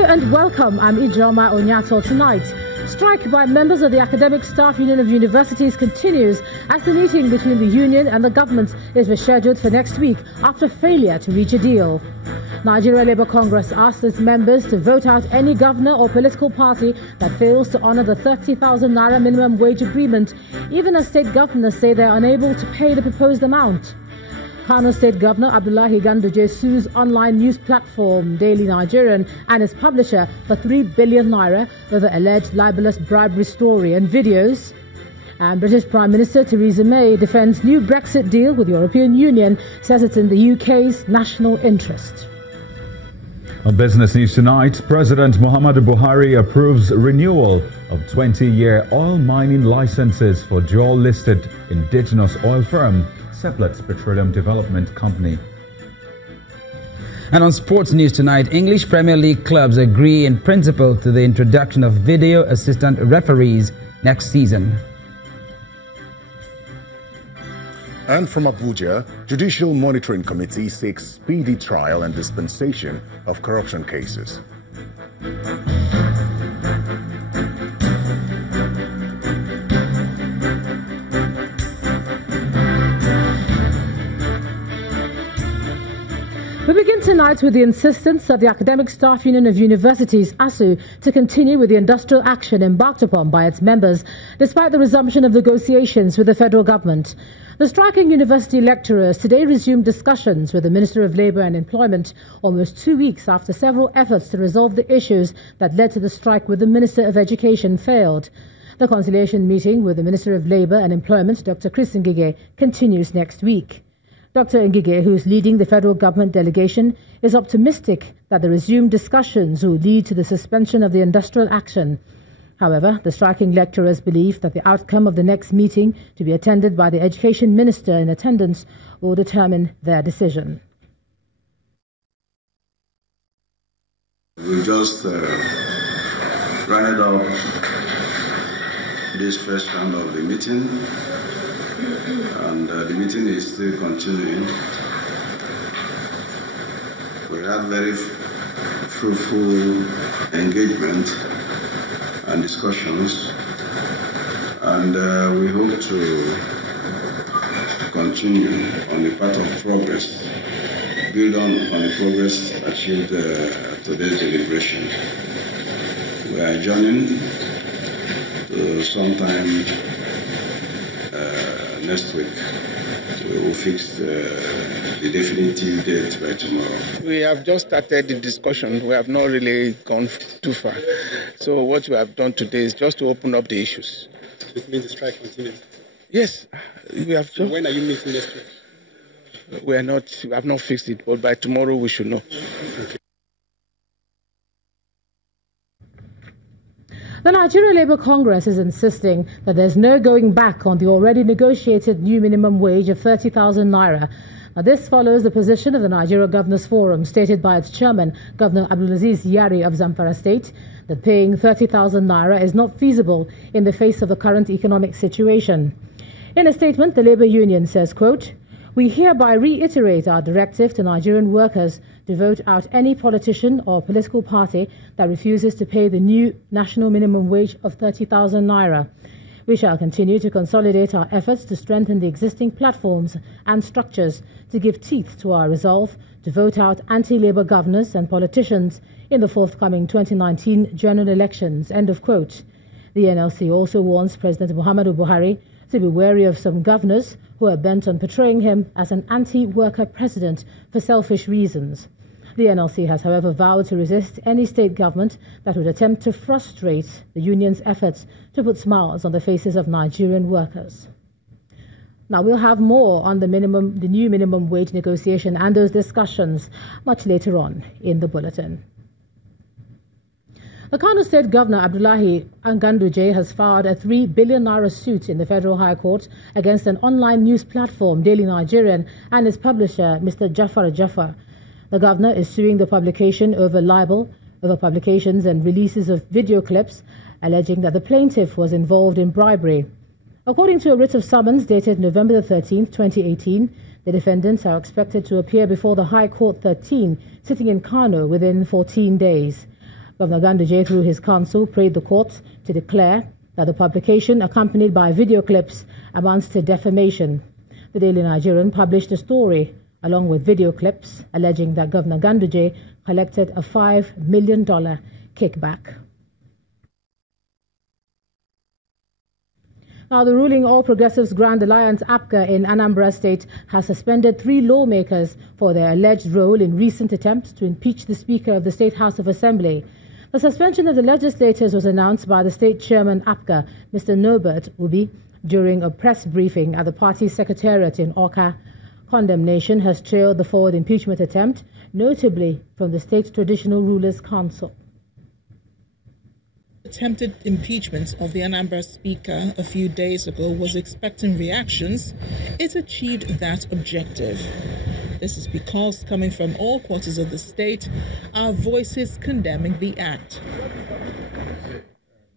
Hello and welcome. I'm Ijoma Onyato. Tonight, strike by members of the Academic Staff Union of Universities continues as the meeting between the union and the government is rescheduled for next week after failure to reach a deal. Nigeria Labour Congress asked its members to vote out any governor or political party that fails to honour the 30,000 naira minimum wage agreement, even as state governors say they are unable to pay the proposed amount. Kano State Governor Abdullahi Ganduje sues online news platform Daily Nigerian and its publisher for 3 billion naira over alleged libelous bribery story and videos. And British Prime Minister Theresa May defends new Brexit deal with the European Union, says it's in the UK's national interest. On Business News tonight, President Muhammadu Buhari approves renewal of 20-year oil mining licenses for dual-listed indigenous oil firm Seplat Petroleum Development Company. And on sports news tonight, English Premier League clubs agree in principle to the introduction of video assistant referees next season. And from Abuja, Judicial Monitoring Committee seeks speedy trial and dispensation of corruption cases. We begin tonight with the insistence of the Academic Staff Union of Universities, ASU, to continue with the industrial action embarked upon by its members, despite the resumption of negotiations with the federal government. The striking university lecturers today resumed discussions with the Minister of Labour and Employment almost 2 weeks after several efforts to resolve the issues that led to the strike with the Minister of Education failed. The conciliation meeting with the Minister of Labour and Employment, Dr. Chris Ngige, continues next week. Dr. Ngige, who is leading the federal government delegation, is optimistic that the resumed discussions will lead to the suspension of the industrial action. However, the striking lecturers believe that the outcome of the next meeting, to be attended by the Education Minister in attendance, will determine their decision. We just rounded up this first round of the meeting. And the meeting is still continuing. We had very fruitful engagement and discussions, and we hope to continue on the path of progress, build on the progress achieved today's deliberation. We are adjourning to sometime next week. We will fix the definitive date by tomorrow. We have just started the discussion. We have not really gone too far. So what we have done today is just to open up the issues. It means the strike continues? Yes. We have so when are you meeting next week? We have not fixed it, but by tomorrow we should know. Okay. The Nigeria Labour Congress is insisting that there's no going back on the already negotiated new minimum wage of 30,000 naira. Now, this follows the position of the Nigeria Governors Forum, stated by its chairman, Governor Abdulaziz Yari of Zamfara State, that paying 30,000 naira is not feasible in the face of the current economic situation. In a statement, the Labour Union says, quote, "We hereby reiterate our directive to Nigerian workers to vote out any politician or political party that refuses to pay the new national minimum wage of 30,000 naira. We shall continue to consolidate our efforts to strengthen the existing platforms and structures to give teeth to our resolve to vote out anti-Labour governors and politicians in the forthcoming 2019 general elections." End of quote. The NLC also warns President Muhammadu Buhari to be wary of some governors who are bent on portraying him as an anti-worker president for selfish reasons. The NLC has, however, vowed to resist any state government that would attempt to frustrate the union's efforts to put smiles on the faces of Nigerian workers. Now, we'll have more on the new minimum wage negotiation and those discussions much later on in the bulletin. The Kano State Governor Abdullahi Ganduje has filed a 3 billion naira suit in the Federal High Court against an online news platform, Daily Nigerian, and its publisher, Mr. Jafar. The governor is suing the publication over libel, over publications and releases of video clips, alleging that the plaintiff was involved in bribery. According to a writ of summons dated November 13, 2018, the defendants are expected to appear before the High Court 13, sitting in Kano within 14 days. Governor Ganduje, through his counsel, prayed the court to declare that the publication, accompanied by video clips, amounts to defamation. The Daily Nigerian published a story along with video clips alleging that Governor Ganduje collected a $5 million kickback. Now, the ruling All Progressives Grand Alliance APGA in Anambra State has suspended 3 lawmakers for their alleged role in recent attempts to impeach the Speaker of the State House of Assembly. The suspension of the legislators was announced by the state chairman APGA, Mr. Norbert Ubi, during a press briefing at the party's secretariat in Awka. Condemnation has trailed the forward impeachment attempt, notably from the State Traditional Rulers Council. Attempted impeachment of the Anambra Speaker a few days ago was expecting reactions. It achieved that objective. This is because, coming from all quarters of the state, are voices condemning the act.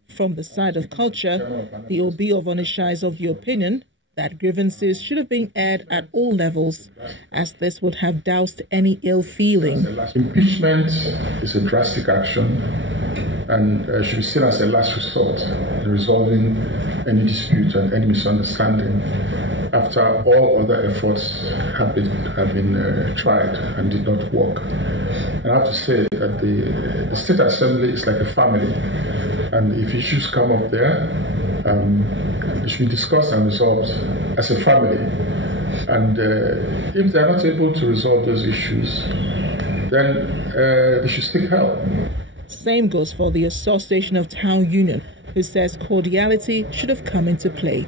From the side of culture, the Obi of Onitsha is of the opinion that grievances should have been aired at all levels, as this would have doused any ill feeling. Impeachment is a drastic action and should be seen as a last resort in resolving any dispute and any misunderstanding after all other efforts have been tried and did not work. And I have to say that the State Assembly is like a family, and if issues come up there, it should be discussed and resolved as a family. And if they are not able to resolve those issues, then they should seek help. Same goes for the Association of Town Union, who says cordiality should have come into play.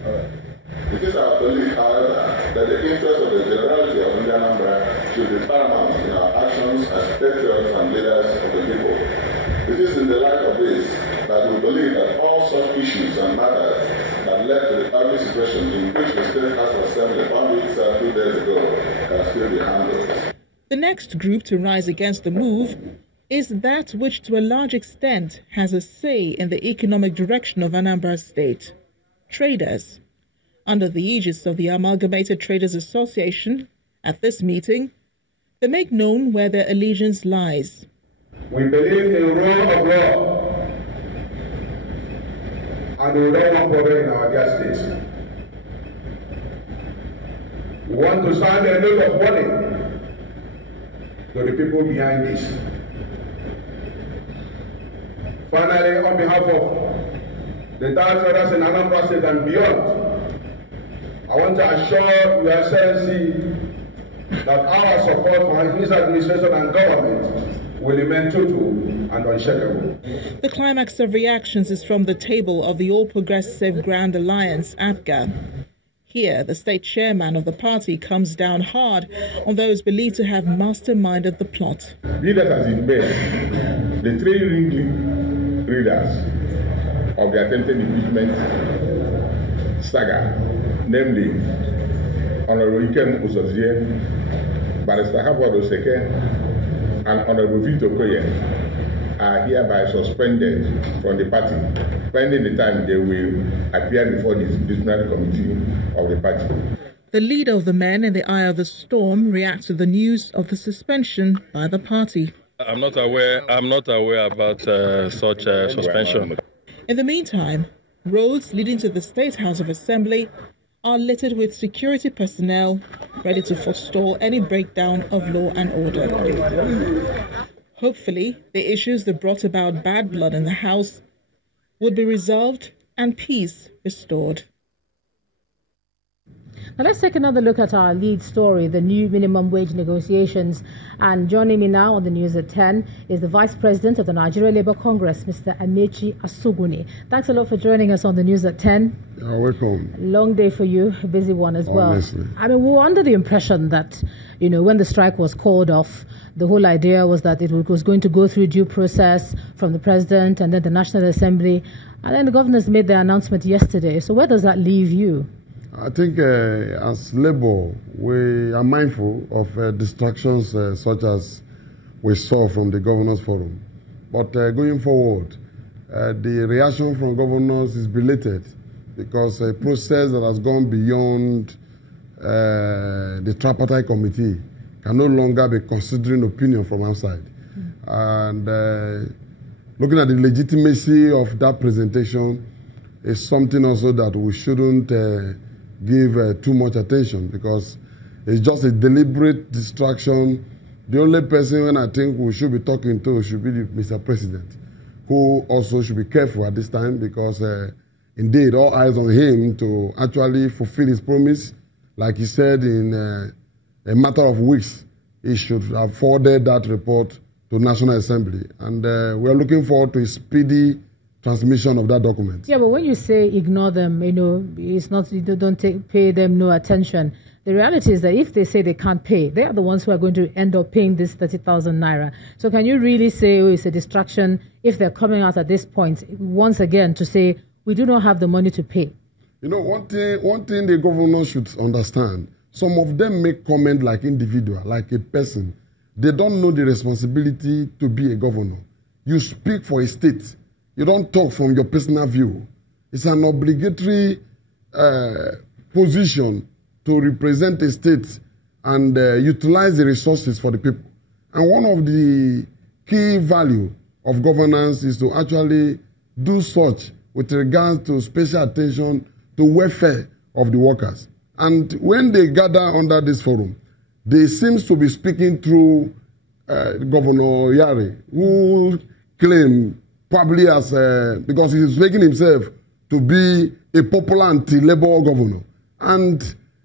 It is our belief, however, that the interest of the generality of Anambra should be paramount in our actions as patriots and leaders of the people. It is in the light of this that we believe that all such issues and matters that led to the public situation in which the State House of Assembly found itself 2 days ago can still be handled. The next group to rise against the move is that which to a large extent has a say in the economic direction of Anambra State: traders. Under the aegis of the Amalgamated Traders Association, at this meeting, they make known where their allegiance lies. We believe in the rule of law, and we don't want poverty in our dear state. We want to send a note of warning to the people behind this. Finally, on behalf of the tire traders in Anambra State and beyond, I want to assure Your Excellency that our support for his administration and government will remain total and unshakable. The climax of reactions is from the table of the All Progressive Grand Alliance, APGA. Here, the state chairman of the party comes down hard on those believed to have masterminded the plot. Be that as it may, the 3 ringing leaders of the attempted impeachment saga, namely Honorable Ikem Uzozie, Barrister Harvard Oseke, and Honorable Vito Koyen, are hereby suspended from the party, pending the time they will appear before the disciplinary committee of the party. The leader of the men in the eye of the storm reacts to the news of the suspension by the party. I'm not aware about such suspension. In the meantime, roads leading to the State House of Assembly are littered with security personnel ready to forestall any breakdown of law and order. Hopefully, the issues that brought about bad blood in the House would be resolved and peace restored. Now let's take another look at our lead story, the new minimum wage negotiations. And joining me now on the news at 10 is the Vice President of the Nigeria Labour Congress, Mr. Amechi Asuguni. Thanks a lot for joining us on the news at 10. You're welcome. Long day for you, a busy one as well. Honestly. I mean, we were under the impression that, when the strike was called off, the whole idea was that it was going to go through due process from the President and then the National Assembly. And then the governors made their announcement yesterday. So where does that leave you? I think as Labour, we are mindful of distractions such as we saw from the Governors Forum. But going forward, the reaction from governors is belated because a process that has gone beyond the tripartite committee can no longer be considering opinion from outside. And looking at the legitimacy of that presentation is something also that we shouldn't give too much attention, because it's just a deliberate distraction. The only person I think we should be talking to should be Mr. President, who also should be careful at this time, because indeed all eyes on him to actually fulfill his promise. Like he said, in a matter of weeks, he should have forwarded that report to National Assembly. And we're looking forward to a speedy transmission of that document. Yeah, but when you say ignore them, it's not, you don't pay them no attention. The reality is that if they say they can't pay, they are the ones who are going to end up paying this 30,000 naira. So can you really say, oh, it's a distraction if they're coming out at this point once again to say we do not have the money to pay? One thing the governor should understand, some of them make comment like individual, like a person. They don't know the responsibility to be a governor. You speak for a state. You don't talk from your personal view. It's an obligatory position to represent a state and utilize the resources for the people. And one of the key value of governance is to actually do such with regard to special attention to welfare of the workers. And when they gather under this forum, they seem to be speaking through Governor Yari, who claim probably as, because he's making himself to be a popular anti-labor governor. And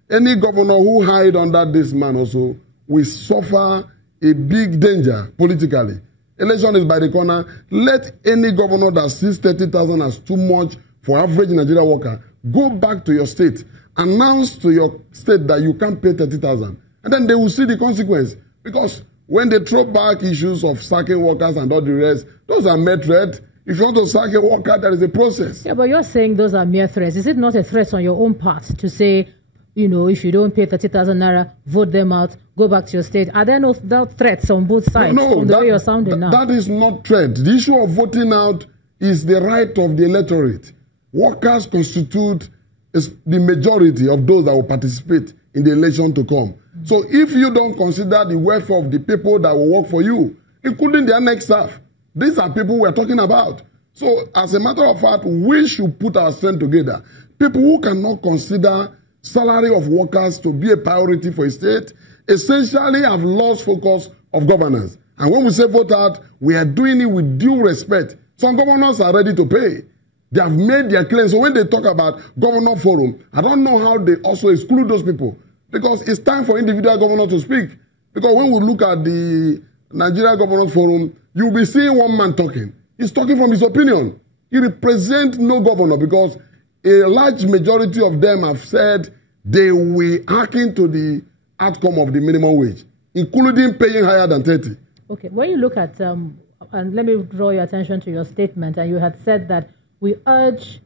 any governor who hide under this man also will suffer a big danger politically. Election is by the corner. Let any governor that sees 30,000 as too much for average Nigeria worker go back to your state, announce to your state that you can't pay 30,000, and then they will see the consequence. Because when they throw back issues of sacking workers and all the rest, those are mere threats. If you want to sack a worker, there is a process. Yeah, but you're saying those are mere threats. Is it not a threat on your own part to say, if you don't pay 30,000 naira, vote them out, go back to your state? Are there no threats on both sides from the way you're sounding now? That is not threat. The issue of voting out is the right of the electorate. Workers constitute the majority of those that will participate in the election to come. So if you don't consider the welfare of the people that will work for you, including the annex staff, these are people we're talking about. So as a matter of fact, we should put our strength together. People who cannot consider salary of workers to be a priority for a state essentially have lost focus of governance. And when we say vote out, we are doing it with due respect. Some governors are ready to pay. They have made their claims. So when they talk about governor forum, I don't know how they also exclude those people. Because it's time for individual governors to speak. Because when we look at the Nigeria Governors Forum, you'll be seeing one man talking. He's talking from his opinion. He represents no governor, because a large majority of them have said they will hearken to the outcome of the minimum wage, including paying higher than 30. Okay, when you look at, and let me draw your attention to your statement, and you had said that we urge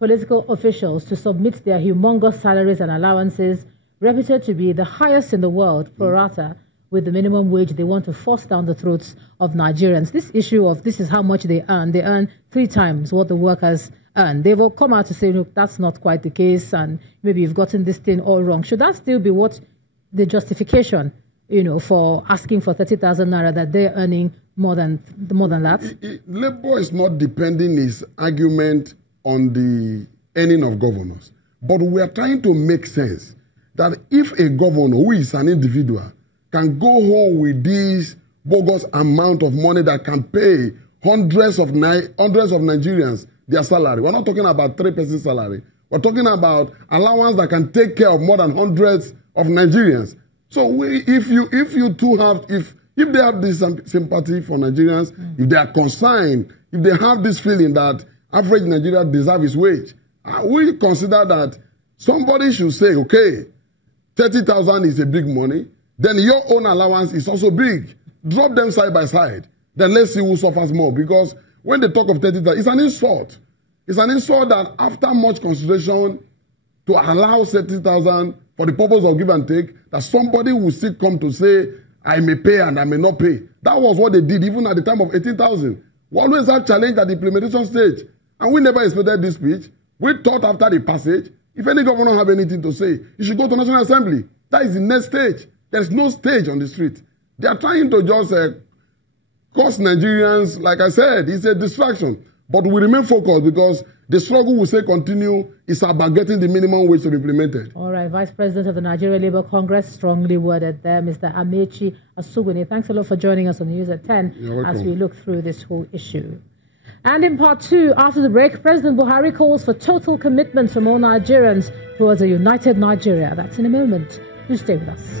political officials to submit their humongous salaries and allowances, reputed to be the highest in the world, pro rata, with the minimum wage they want to force down the throats of Nigerians. This issue of this is how much they earn 3 times what the workers earn. They've all come out to say, look, that's not quite the case, and maybe you've gotten this thing all wrong. Should that still be what the justification, for asking for 30,000 naira, that they're earning more than that? Labour is not depending his argument on the earning of governors. But we are trying to make sense that if a governor who is an individual can go home with this bogus amount of money that can pay hundreds of Nigerians their salary. We're not talking about 3-person salary. We're talking about allowance that can take care of more than hundreds of Nigerians. So if they have this sympathy for Nigerians, if they are concerned, if they have this feeling that average Nigerian deserve his wage, we consider that somebody should say, okay, 30,000 is a big money. Then your own allowance is also big. Drop them side by side. Then let's see who suffers more. Because when they talk of 30,000, it's an insult. It's an insult that after much consideration to allow 30,000 for the purpose of give and take, that somebody will still come to say, I may pay and I may not pay. That was what they did even at the time of 18,000. We always had challenge at the implementation stage. And we never expected this speech. We thought after the passage, if any governor have anything to say, you should go to National Assembly. That is the next stage. There's no stage on the street. They are trying to just cost Nigerians, like I said, it's a distraction. But we remain focused because the struggle will say continue is about getting the minimum wage to be implemented. All right, Vice President of the Nigeria Labour Congress, strongly worded there, Mr. Amechi Asugwini. Thanks a lot for joining us on the News at 10 as we look through this whole issue. And in part 2, after the break, President Buhari calls for total commitment from all Nigerians towards a united Nigeria. That's in a moment. Do stay with us.